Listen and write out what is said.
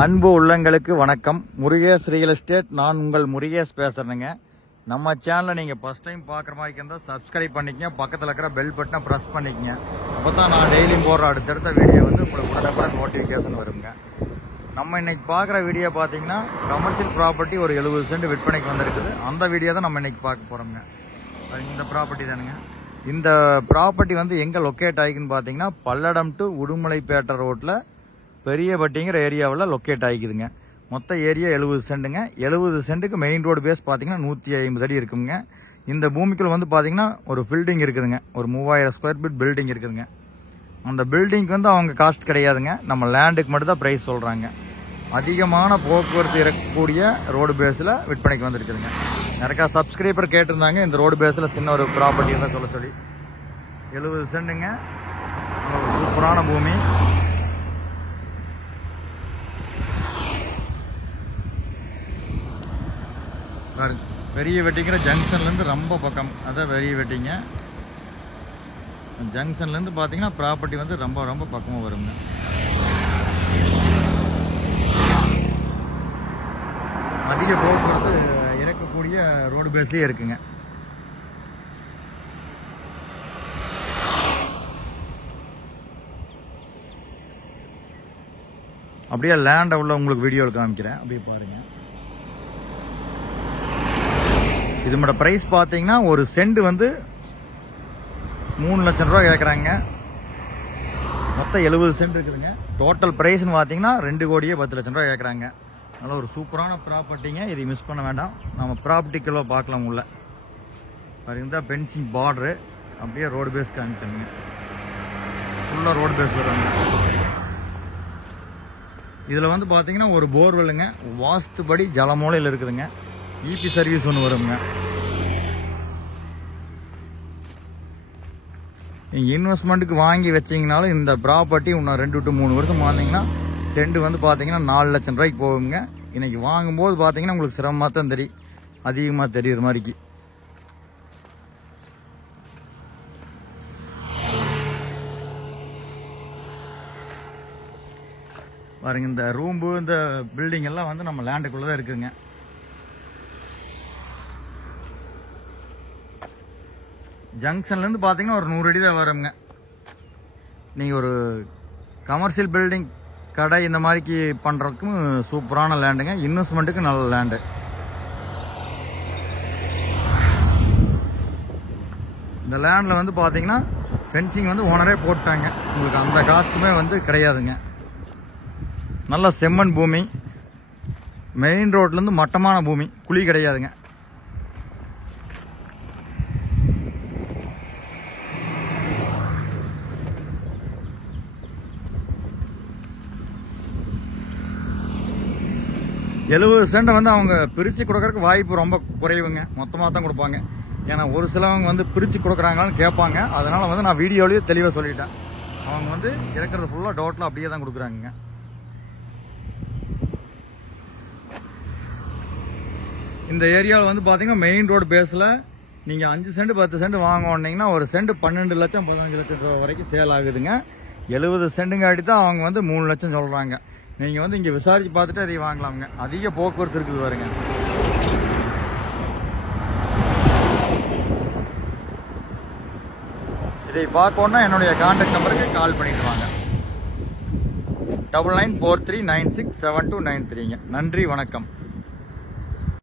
அன்பு உள்ளங்களுக்கு வணக்கம். Murugesh real estate. நான் உங்கள் முருகேஷ் பேசுறேங்க. நம்ம சேனலை நீங்கள் ஃபர்ஸ்ட் டைம் பார்க்குற மாதிரி இருந்தால் சப்ஸ்கிரைப் பண்ணிக்கங்க. பக்கத்தில் இருக்கிற பெல் பட்டனை ப்ரெஸ் பண்ணிக்கங்க. அப்போ தான் நான் டெய்லியும் போடுற அடுத்தடுத்த வீடியோ வந்து உங்களுக்கு உடனே நோட்டிஃபிகேஷன் வருங்க. நம்ம இன்னைக்கு பார்க்குற வீடியோ பார்த்தீங்கன்னா கமர்ஷியல் ப்ராப்பர்ட்டி ஒரு 70 சென்ட் விற்பனைக்கு வந்திருக்குது. அந்த வீடியோ தான் நம்ம இன்னைக்கு பார்க்க போகிறோங்க. இந்த ப்ராப்பர்ட்டி தானுங்க. இந்த ப்ராப்பர்ட்டி வந்து எங்கே லொக்கேட் ஆகிக்குன்னு பார்த்தீங்கன்னா பல்லடம் டு உடுமலைப்பேட்டை ரோட்டில் பெரியபட்டிங்கிற ஏரியாவில் லொக்கேட் ஆகிக்குதுங்க. மொத்த ஏரியா 70 சென்ட்டுங்க. 70 சென்ட்டுக்கு மெயின் ரோடு பேஸ் பார்த்தீங்கன்னா 150 அடி இருக்குங்க. இந்த பூமிக்குள்ள வந்து பார்த்தீங்கன்னா ஒரு பில்டிங் இருக்குதுங்க. ஒரு 3000 ஸ்கொயர் ஃபீட் பில்டிங் இருக்குதுங்க. அந்த பில்டிங்க்கு வந்து அவங்க காஸ்ட் கிடையாதுங்க. நம்ம லேண்டுக்கு மட்டும் தான் ப்ரைஸ் சொல்கிறாங்க. அதிகமான போக்குவரத்து இருக்கக்கூடிய ரோடு பேஸில் விற்பனைக்கு வந்துருக்குதுங்க. நிறையா சப்ஸ்கிரைபர் கேட்டிருந்தாங்க இந்த ரோடு பேஸில் சின்ன ஒரு ப்ராப்பர்ட்டி தான் சொல்ல சொல்லி. 70 சென்ட்டுங்க. சூப்பரான பூமி. பெரிய வெட்டிங்கிற ஜங்ஷன்லேருந்து ரொம்ப பக்கம். அதான் பெரிய வெட்டிங்க. ஜங்ஷன்லேருந்து பார்த்தீங்கன்னா ப்ராப்பர்ட்டி வந்து ரொம்ப ரொம்ப பக்கமாக வருங்க. அதிக போக்குவரத்து இறக்கக்கூடிய ரோடு பேஸ்லேயே இருக்குங்க. அப்படியே லேண்டை உள்ள உங்களுக்கு வீடியோவில் காமிக்கிறேன். அப்படியே பாருங்க. இதோட பிரைஸ் பார்த்தீங்கன்னா ஒரு சென்ட் வந்து 3 லட்சம் ரூபா கேட்குறாங்க. மொத்தம் 70 சென்ட் இருக்குதுங்க. டோட்டல் பிரைஸ்னு பார்த்தீங்கன்னா 2 கோடியே 10 லட்சம் ரூபா கேட்குறாங்க. அதனால ஒரு சூப்பரான ப்ராப்பர்ட்டிங்க. இதை மிஸ் பண்ண வேண்டாம். நம்ம ப்ராப்பர்ட்டிக்குள்ள பார்க்கலாம். உள்ள பாருங்க, பென்சிங் பார்டரு அப்படியே ரோடு பேஸ் காமிச்சாங்க. ஃபுல்லாக ரோடு பேஸ் வருவாங்க. இதில் வந்து பார்த்தீங்கன்னா ஒரு போர்வெல்லுங்க. வாஸ்துபடி ஜலமூலையில் இருக்குதுங்க. ஈபி சர்வீஸ் ஒன்று வருங்க. நீங்கள் இன்வெஸ்ட்மெண்ட்டுக்கு வாங்கி வச்சிங்கனாலும் இந்த ப்ராப்பர்ட்டி இன்னும் 2 to 3 வருஷம் வாங்கினீங்கன்னா சென்ட் வந்து பார்த்தீங்கன்னா 4 லட்சம் ரூபாய்க்கு போகுங்க. இன்னைக்கு வாங்கும்போது பார்த்தீங்கன்னா உங்களுக்கு சிரமமாக தான் தெரியும், அதிகமாக தெரியுற மாதிரிக்கு. பாருங்க, இந்த ரூம்பு இந்த பில்டிங் எல்லாம் வந்து நம்ம லேண்டுக்குள்ளே தான் இருக்குதுங்க. ஜங்ஷன்லேருந்து பார்த்தீங்கன்னா ஒரு 100 அடி தான் வருங்க. நீங்கள் ஒரு கமர்ஷியல் பில்டிங் கடை இந்த மாதிரிக்கு பண்ணுறதுக்கும் சூப்பரான லேண்டுங்க. இன்வெஸ்ட்மெண்ட்டுக்கு நல்ல லேண்டு. இந்த லேண்டில் வந்து பார்த்தீங்கன்னா ஃபென்சிங் வந்து ஓனரே போட்டாங்க. உங்களுக்கு அந்த காஸ்ட்டுமே வந்து கிடையாதுங்க. நல்ல செம்மண் பூமி. மெயின் ரோட்லேருந்து மட்டமான பூமி. குழி கிடையாதுங்க. எழுபது சென்ட்டை வந்து அவங்க பிரித்து கொடுக்கறதுக்கு வாய்ப்பு ரொம்ப குறைவுங்க. மொத்தமாக தான் கொடுப்பாங்க. ஏன்னா ஒரு சிலவங்க வந்து பிரித்து கொடுக்குறாங்கன்னு கேட்பாங்க. அதனால் வந்து நான் வீடியோலேயே தெளிவாக சொல்லிட்டேன். அவங்க வந்து இறக்குறது ஃபுல்லாக டோட்டலாக அப்படியே தான் கொடுக்குறாங்க. இந்த ஏரியாவில் வந்து பார்த்தீங்கன்னா மெயின் ரோடு பேஸில் நீங்கள் 5 சென்ட் 10 சென்ட் வாங்கினீங்கன்னா ஒரு சென்ட் 12 லட்சம் 15 லட்சம் ரூபா வரைக்கும் சேல் ஆகுதுங்க. 70 சென்ட்டுங்காட்டி தான் அவங்க வந்து 3 லட்சம் சொல்கிறாங்க. நீங்கள் வந்து இங்கே விசாரிச்சு பார்த்துட்டு அதை வாங்கலாமுங்க. அதிக போக்குவரத்து இருக்குது பாருங்க. இதை பார்க்கணுன்னா என்னுடைய கான்டாக்ட் நம்பருக்கு கால் பண்ணிட்டு வாங்க. 9943967293. நன்றி, வணக்கம்.